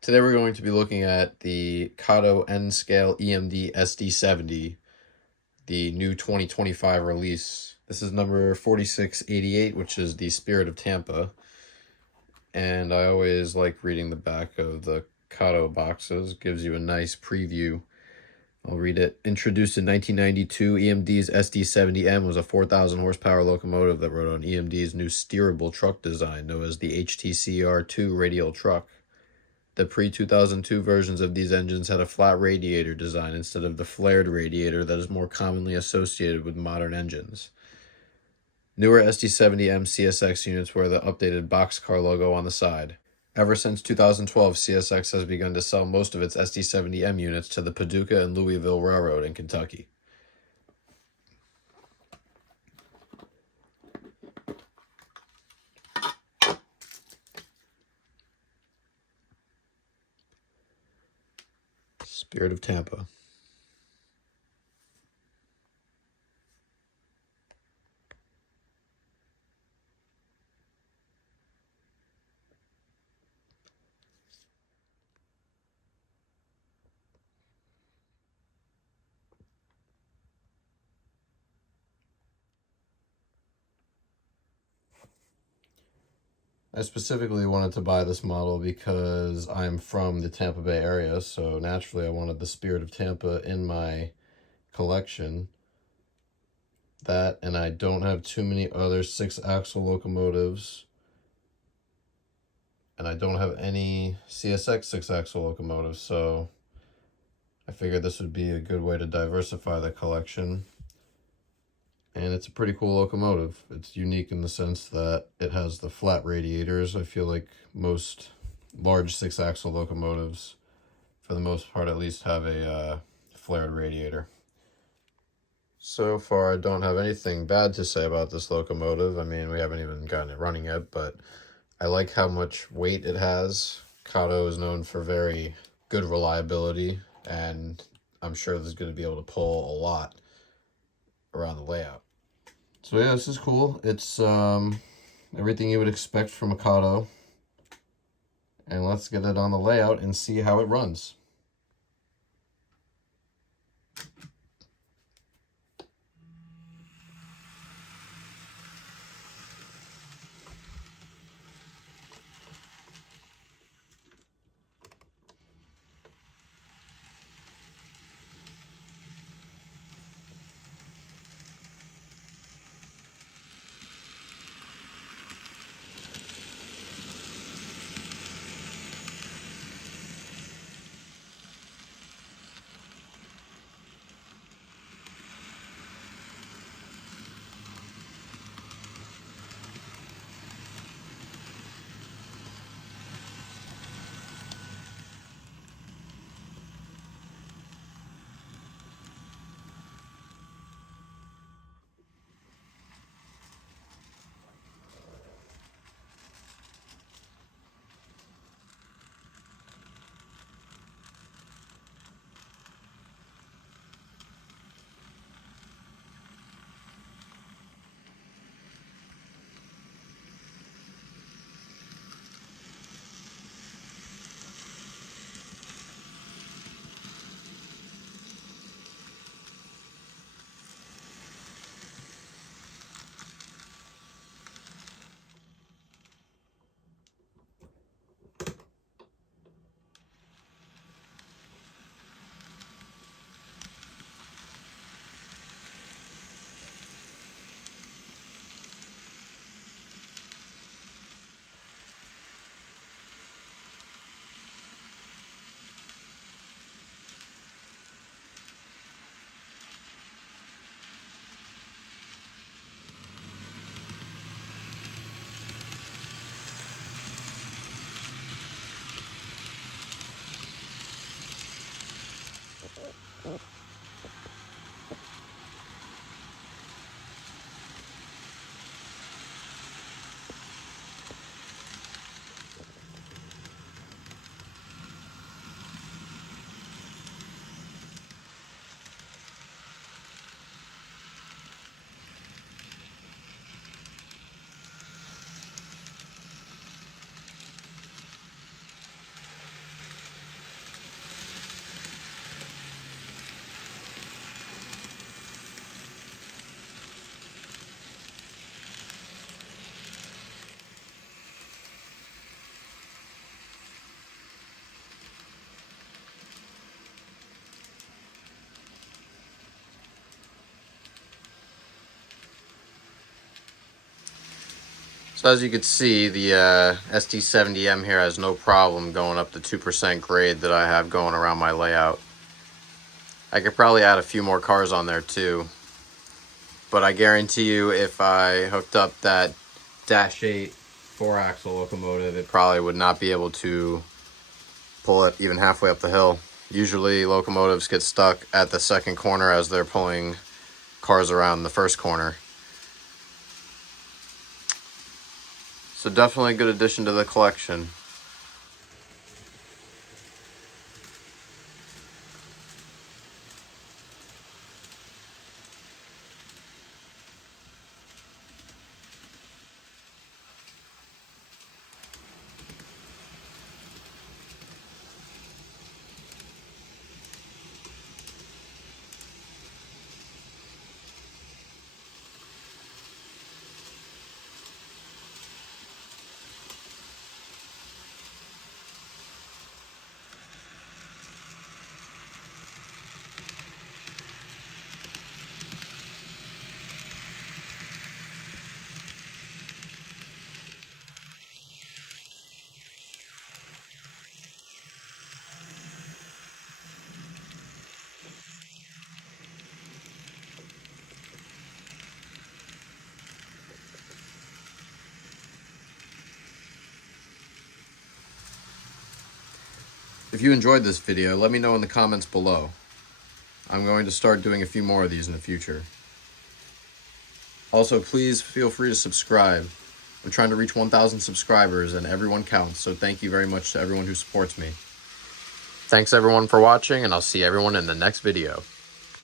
Today we're going to be looking at the Kato N scale EMD SD70, the new 2025 release. This is number 4688, which is the Spirit of Tampa. And I always like reading the back of the Kato boxes. Gives you a nice preview. I'll read it. Introduced in 1992, EMD's SD70M was a 4,000 horsepower locomotive that rode on EMD's new steerable truck design, known as the HTCR2 radial truck. The pre-2002 versions of these engines had a flat radiator design instead of the flared radiator that is more commonly associated with modern engines. Newer SD70M CSX units wear the updated boxcar logo on the side. Ever since 2012, CSX has begun to sell most of its SD70M units to the Paducah and Louisville Railroad in Kentucky. Spirit of Tampa. I specifically wanted to buy this model because I'm from the Tampa Bay area, so naturally I wanted the Spirit of Tampa in my collection. That, and I don't have too many other 6-axle locomotives, and I don't have any CSX 6-axle locomotives, so I figured this would be a good way to diversify the collection. And it's a pretty cool locomotive. It's unique in the sense that it has the flat radiators. I feel like most large 6-axle locomotives, for the most part at least, have a flared radiator. So far, I don't have anything bad to say about this locomotive. I mean, we haven't even gotten it running yet, but I like how much weight it has. Kato is known for very good reliability, and I'm sure this is going to be able to pull a lot around the layout. So yeah, this is cool. It's everything you would expect from a Kato. And let's get it on the layout and see how it runs. So as you can see, the SD70M here has no problem going up the 2% grade that I have going around my layout. I could probably add a few more cars on there too, but I guarantee you if I hooked up that Dash 8 4-axle locomotive, it probably would not be able to pull it even halfway up the hill. Usually locomotives get stuck at the second corner as they're pulling cars around the first corner. So definitely a good addition to the collection. If you enjoyed this video, let me know in the comments below. I'm going to start doing a few more of these in the future. Also, please feel free to subscribe. I'm trying to reach 1,000 subscribers and everyone counts, so thank you very much to everyone who supports me. Thanks everyone for watching, and I'll see everyone in the next video.